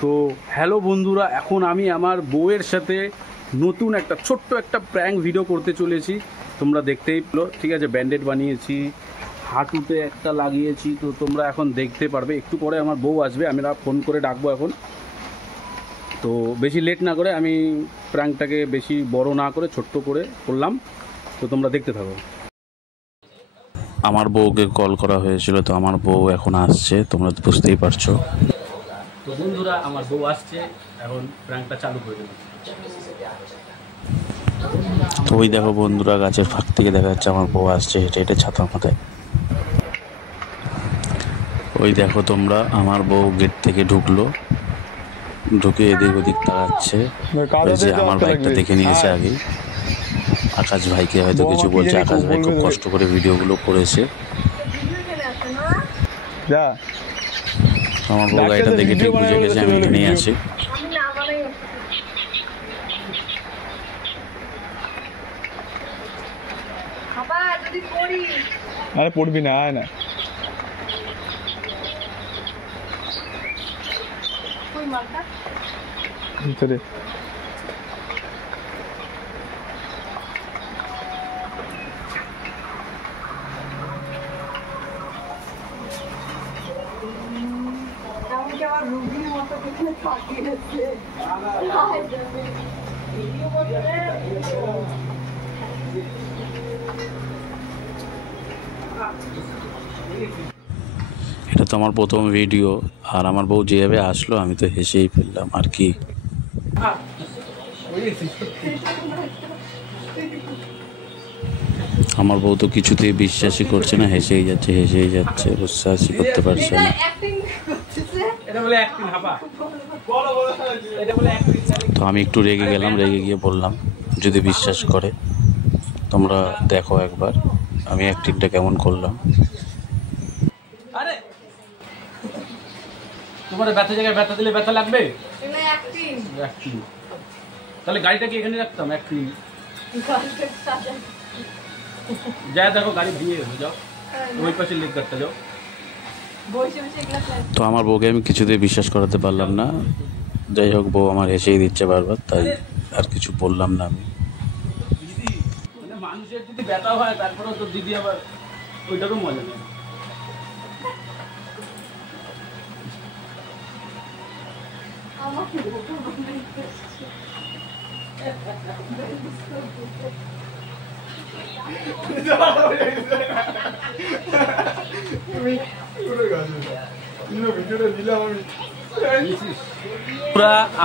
তো হ্যালো বন্ধুরা, এখন আমি আমার বউয়ের সাথে নতুন একটা ছোট্ট একটা প্র্যাঙ্ক ভিডিও করতে চলেছি। তোমরা দেখতেই পেলো, ঠিক আছে। ব্যান্ডেড বানিয়েছি, হাঁটুতে একটা লাগিয়েছি, তো তোমরা এখন দেখতে পারবে। একটু পরে আমার বউ আসবে, আমরা ফোন করে ডাকবো এখন। তো বেশি লেট না করে আমি প্র্যাঙ্কটাকে বেশি বড় না করে ছোট্ট করে করলাম, তো তোমরা দেখতে থাকো। আমার বউকে কল করা হয়েছিল, তো আমার বউ এখন আসছে, তোমরা বুঝতেই পারছো। তো বন্ধুরা, আমার বউ আসছে, এখন প্র্যাঙ্কটা চালু করে দেবো। তো ওই দেখো বন্ধুরা, গাছের ফাঁক থেকে দেখা যাচ্ছে আমার বউ আসছে হেঁটে হেঁটে ছাতার মাথায়। ওই দেখো তোমরা, আমার বউ গেট থেকে ঢুকলো, ঢুকে এদিক ওদিক তাকাচ্ছে। ওই যে আমার বাইকটা দেখে নিয়েছে আগে। আকাশ ভাইকে হয়তো কিছু বলছে, আকাশ ভাই খুব কষ্ট করে ভিডিওগুলো করেছে। আমার বউ গাড়িটা দেখে ঠিক বুঝে গেছে আমি এখানেই আছি। আরে পড়বি না, আয় না। ভিতরে রুগীর মতো কিছু থাকিয়েছে। এটা তো আমার প্রথম ভিডিও, আর আমার বউ যেভাবে আসলো আমি তো হেসেই ফেললাম আর কি। আমার বউ তো কিছুতেই বিশ্বাসই করছে না, হেসেই যাচ্ছে বিশ্বাসই করতে পারছে না। তো আমি একটু রেগে গেলাম, রেগে গিয়ে বললাম যদি বিশ্বাস করে তোমরা দেখো একবার আমি অ্যাক্টিংটা কেমন করলাম। আরে তোমার ব্যথা জায়গায় ব্যথা দিলে ব্যথা লাগবে, তাহলে গাড়িটা কি এখানে রাখতাম? অ্যাক্টিং যা দেখো, গাড়ি দিয়ে যাও, ওই পাশে লেক গাড়টা যাও। তো আমার বউকে আমি কিছুতেই বিশ্বাস করাতে পারলাম না। যাই হোক, বউ আমার হেসেই দিচ্ছে বারবার, তাই আর কিছু বললাম না আমি। মানুষের যদি ব্যথা হয় তারপরেও তো দিদি আবার ওইটারও মজা নেই।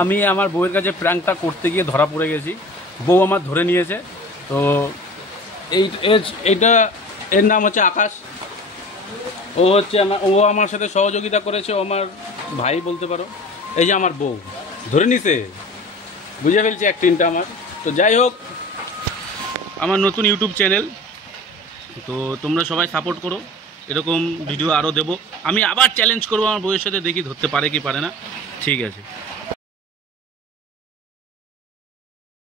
আমি আমার বউয়ের কাছে প্র্যাঙ্কটা করতে গিয়ে ধরা পড়ে গেছি। বউ আমার ধরে নিয়েছে। তো এইটা এর নাম হচ্ছে আকাশ। ও আমার সাথে সহযোগিতা করেছে, ও আমার ভাই বলতে পারো। এই যে আমার বউ ধরে নিছে, বুঝে ফেলছে অ্যাক্টিংটা আমার। তো যাই হোক, আমার নতুন ইউটিউব চ্যানেল, তো তোমরা সবাই সাপোর্ট করো, এরকম ভিডিও আরও দেবো। আমি আবার চ্যালেঞ্জ করবো আমার বউয়ের সাথে, দেখি ধরতে পারে কি পারে না। ঠিক আছে।